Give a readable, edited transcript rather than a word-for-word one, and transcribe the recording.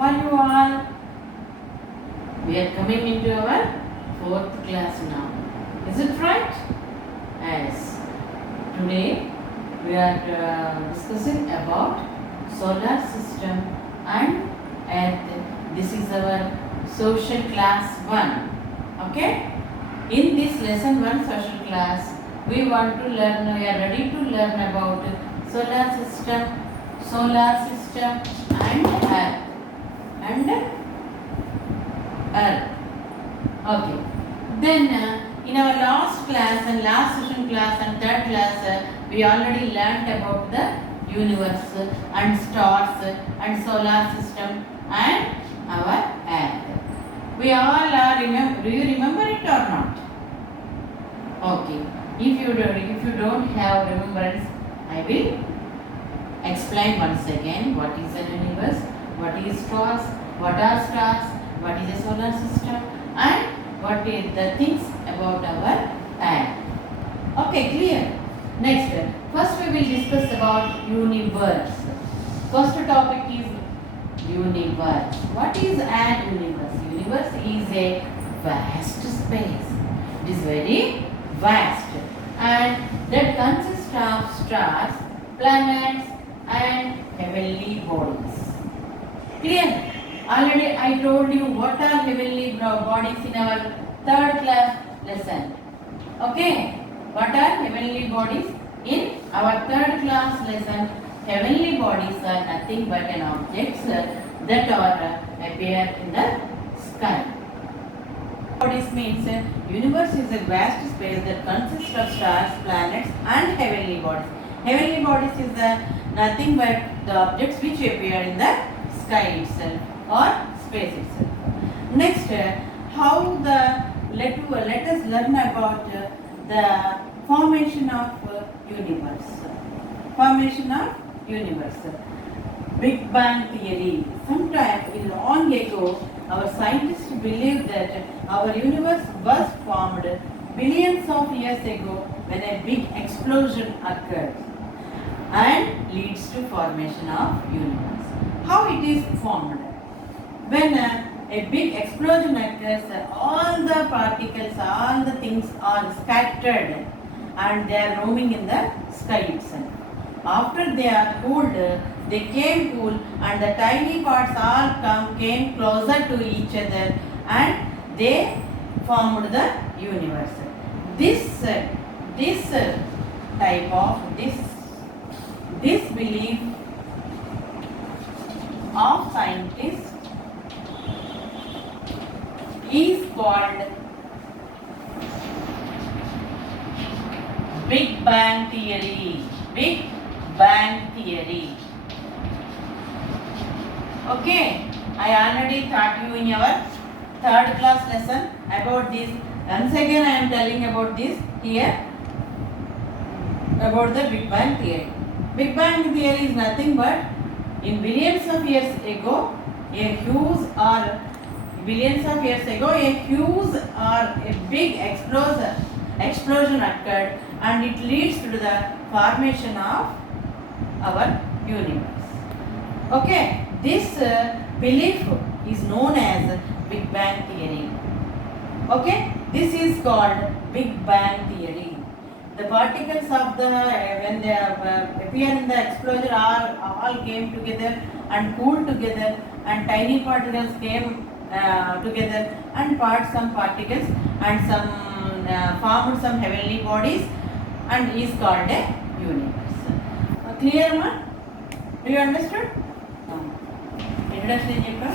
How are you all? We are coming into our fourth class now. Is it right? Yes. Today we are discussing about solar system and earth. This is our social class 1. Okay? In this lesson 1 social class, we are ready to learn about solar system and earth. Okay. Then in our last class and last session class and third class, we already learnt about the universe and stars and solar system and our earth. We all are do you remember it or not? Okay. If you don't have remembrance, I will explain once again what is a universe, what is stars, what are stars, what is a solar system, and what is the things about our earth. Okay, clear? Next, first we will discuss about universe. First topic is universe. What is an universe? Universe is a vast space. It is very vast and that consists of stars, planets and heavenly bodies. Clear? Already I told you what are heavenly bodies in our third class lesson. Okay? What are heavenly bodies? In our third class lesson, heavenly bodies are nothing but an objects that are appear in the sky. Bodies means universe is a vast space that consists of stars, planets and heavenly bodies. Heavenly bodies is nothing but the objects which appear in the sky itself or space itself. Next, let us learn about the formation of universe. Formation of universe. Big Bang theory. Sometime long ago, our scientists believed that our universe was formed billions of years ago when a big explosion occurred and leads to formation of universe. How it is formed? When a big explosion occurs, all the particles, all the things are scattered and they are roaming in the sky itself. After they are cooled, they came cool and the tiny parts all came closer to each other and they formed the universe. This belief of scientists is called Big Bang theory. Big Bang theory. Okay, I already taught you in your third class lesson about this. Once again I am telling about this here, about the Big Bang theory. Big Bang theory is nothing but in billions of years ago, a big explosion occurred and it leads to the formation of our universe. Okay, this belief is known as Big Bang theory. Okay, this is called Big Bang theory. The particles of when they appear in the explosion all came together and cooled together and tiny particles came together and some particles and formed some heavenly bodies and is called a universe. Clear, ma? Do you understood? Introduction